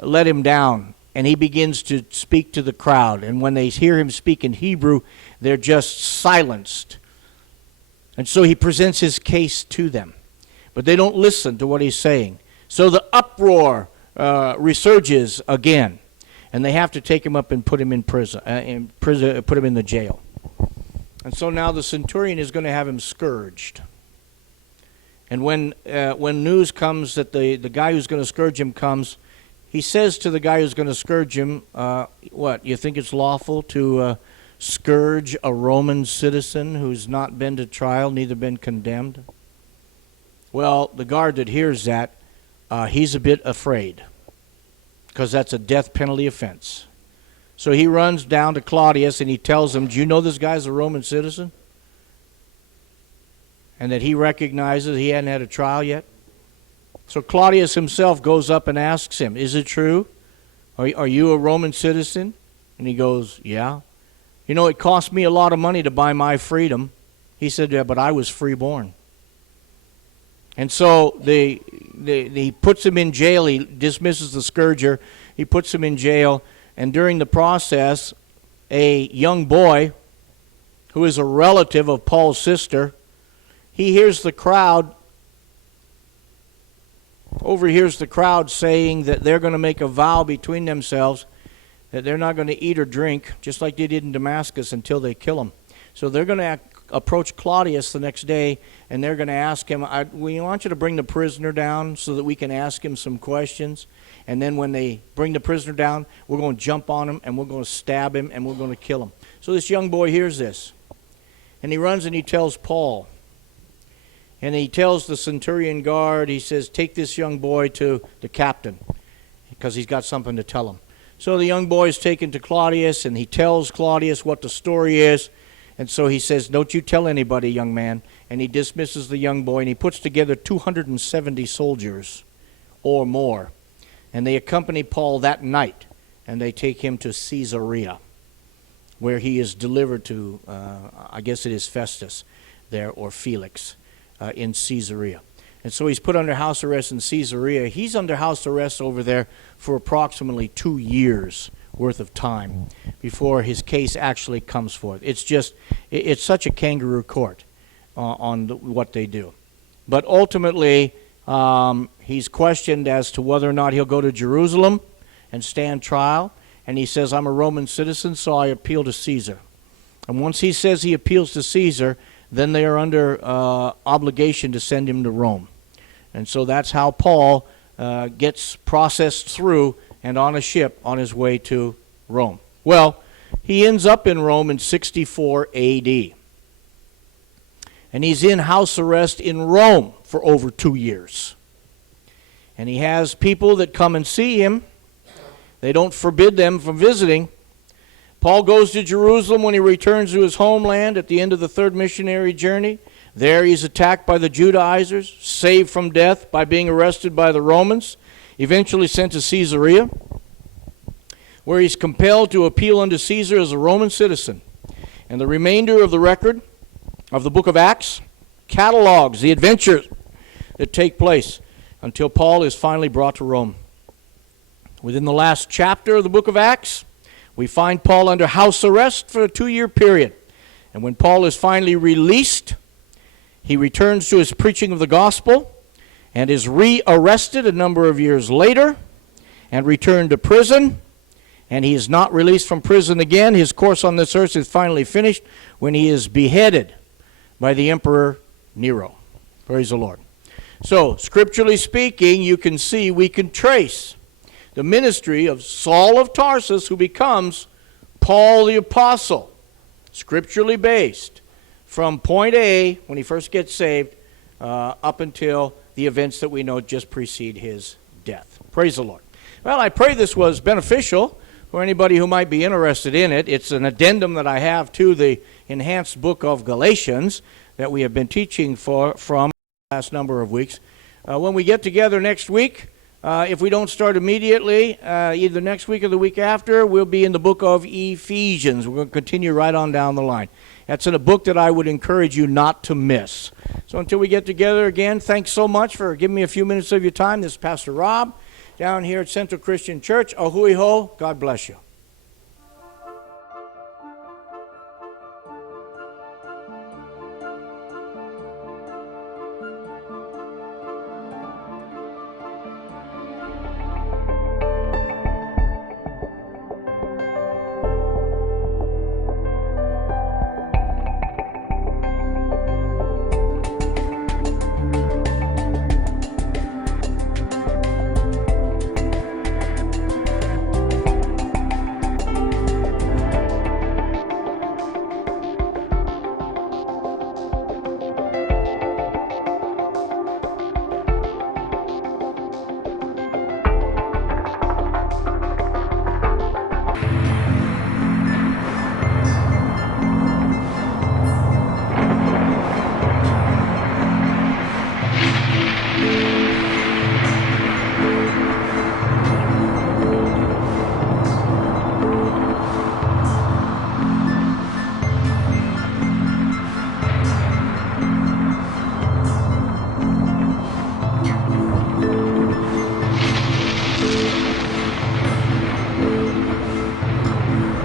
let him down, and he begins to speak to the crowd. And when they hear him speak in Hebrew, they're just silenced. And so he presents his case to them. But they don't listen to what he's saying. So the uproar resurges again. And they have to take him up and put him in prison, put him in the jail. And so now the centurion is going to have him scourged. And when news comes that the guy who's going to scourge him comes, he says to the guy who's going to scourge him, what, you think it's lawful to scourge a Roman citizen who's not been to trial, neither been condemned? Well, the guard that hears that, he's a bit afraid, because that's a death penalty offense. So he runs down to Claudius and he tells him, do you know this guy's a Roman citizen? And that he recognizes he hadn't had a trial yet. So Claudius himself goes up and asks him, is it true? Are you a Roman citizen? And he goes, yeah. You know, it cost me a lot of money to buy my freedom. He said, yeah, but I was freeborn. And so he puts him in jail. He dismisses the scourger. He puts him in jail. And during the process, a young boy who is a relative of Paul's sister, he overhears the crowd saying that they're going to make a vow between themselves that they're not going to eat or drink, just like they did in Damascus, until they kill him. So they're going to approach Claudius the next day, and they're going to ask him, we want you to bring the prisoner down so that we can ask him some questions. And then when they bring the prisoner down, we're going to jump on him, and we're going to stab him, and we're going to kill him. So this young boy hears this, and he runs and he tells Paul. And he tells the centurion guard, he says, take this young boy to the captain, because he's got something to tell him. So the young boy is taken to Claudius, and he tells Claudius what the story is. And so he says, don't you tell anybody, young man. And he dismisses the young boy, and he puts together 270 soldiers or more. And they accompany Paul that night, and they take him to Caesarea, where he is delivered to, I guess it is Festus there, or Felix, in Caesarea. And so he's put under house arrest in Caesarea. He's under house arrest over there for approximately 2 years worth of time before his case actually comes forth. It's such a kangaroo court on what they do. But ultimately, he's questioned as to whether or not he'll go to Jerusalem and stand trial. And he says, I'm a Roman citizen, so I appeal to Caesar. And once he says he appeals to Caesar, then they are under obligation to send him to Rome. And so that's how Paul gets processed through and on a ship on his way to Rome. Well, he ends up in Rome in 64 A.D. And he's in house arrest in Rome for over 2 years. And he has people that come and see him. They don't forbid them from visiting. Paul goes to Jerusalem when he returns to his homeland at the end of the third missionary journey. There he's attacked by the Judaizers, saved from death by being arrested by the Romans, eventually sent to Caesarea, where he's compelled to appeal unto Caesar as a Roman citizen. And the remainder of the record of the book of Acts catalogs the adventures that take place until Paul is finally brought to Rome. Within the last chapter of the book of Acts, we find Paul under house arrest for a 2-year period. And when Paul is finally released, he returns to his preaching of the gospel and is re-arrested a number of years later and returned to prison. And he is not released from prison again. His course on this earth is finally finished when he is beheaded by the Emperor Nero. Praise the Lord. So, scripturally speaking, you can see we can trace the ministry of Saul of Tarsus, who becomes Paul the Apostle, scripturally based, from point A, when he first gets saved, up until the events that we know just precede his death. Praise the Lord. Well, I pray this was beneficial for anybody who might be interested in it. It's an addendum that I have to the enhanced book of Galatians that we have been teaching from the last number of weeks. When we get together next week, if we don't start immediately, either next week or the week after, we'll be in the book of Ephesians. We're going to continue right on down the line. That's in a book that I would encourage you not to miss. So until we get together again, thanks so much for giving me a few minutes of your time. This is Pastor Rob, down here at Central Christian Church. Oh, hui ho. God bless you.